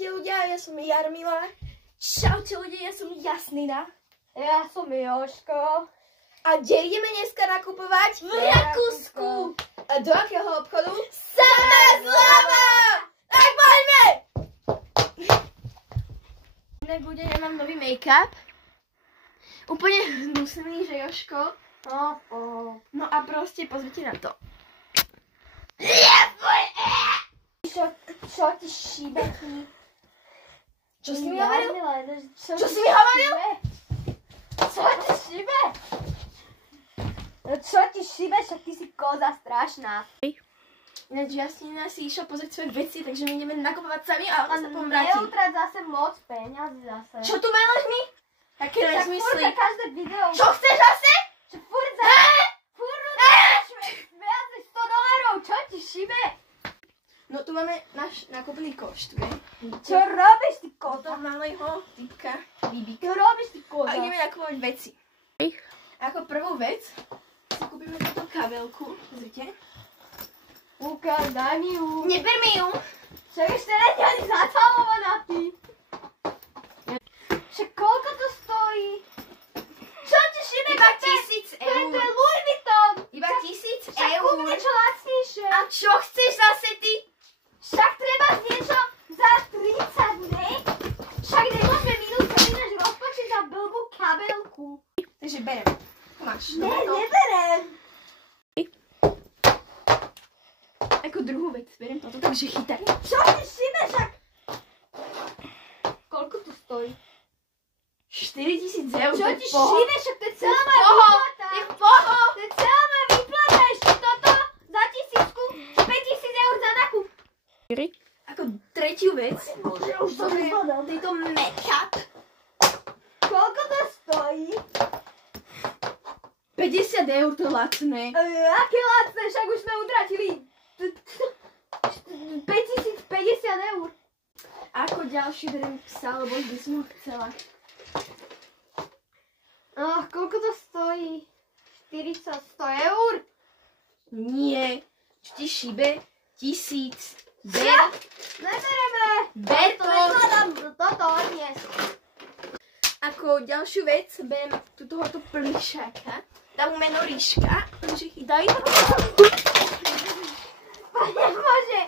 Čaute ľudia, ja som Jarmila. Čaute ľudia, ja som Jasnina. Ja som Jožko. A kde ideme dneska nakupovať? V Rakúsku. A do akého obchodu? Sama zľava! Tak poďme! Inak ľudia, ja mám nový make-up. Úplne hnusný, že Jožko? No a proste pozrite na to. Čo ti šíbe? Čo si mi hovoril? Čo si mi hovoril? Čo ti šíbe? Čo ti šíbe? Však ty si koza strašná. Ináč Jasnina si išla pozrieť svoje veci, takže my ideme nakupovať sami a ona sa pomráti. Neutrať zase moc peňazí zase. Čo tu máš mi? Také nezmysly. Furt každé video. Čo chceš zase? Čo furt za... Furt viac než $100. Čo ti šíbe? No tu máme náš nákupný koš, tu je. Čo robíš ty koza? Od malého typka Bibika. Čo robíš ty A koza? ideme nakupovať veci. Ako prvú vec si kúpime túto kabelku, pozrite. Ukáž, daj mi ju. Neber mi ju. Však ešte není ani zatalovaná ty. Však koľko to stojí? Čo ti šíbe? Iba 1000 To je eur. Louis Vuitton. Iba 1000 Však kúp eur. niečo lacnejšie. A čo chceš zase ty? Však treba niečo za 30, ne? Však nemôžeme minúť celý náš rozpočet za blbú kabelku. Takže berem. Tu máš. Ne, Dobre, to. neberem. Ako druhú vec berem toto, takže chytaj. Čo ti šíbe? Však... Koľko to stojí? 4000 eur. Čo to je ti poho. šíbe? Však to je celá moja Poho. výplata. Je v poho. To je celá moja výplata. Ešte toto za 1000, 5000 eur za nákup. Ako tretiu vec. Bože, už to je nezvládam. tejto make-up. Koľko to stojí? 50 eur to lacné. Aké lacné, však už sme utratili 5050 eur. Ako ďalší berem psa, lebo by som ho chcela. Koľko to stojí? 100 eur? Nie. Čo ti šíbe? 1000. Ber. Nebereme. Ber To to. nezvládam toto odniesť. Ako ďalšiu vec berem tohoto plišáka. Dám mu meno Ríška. Takže chytaj. Pane Bože,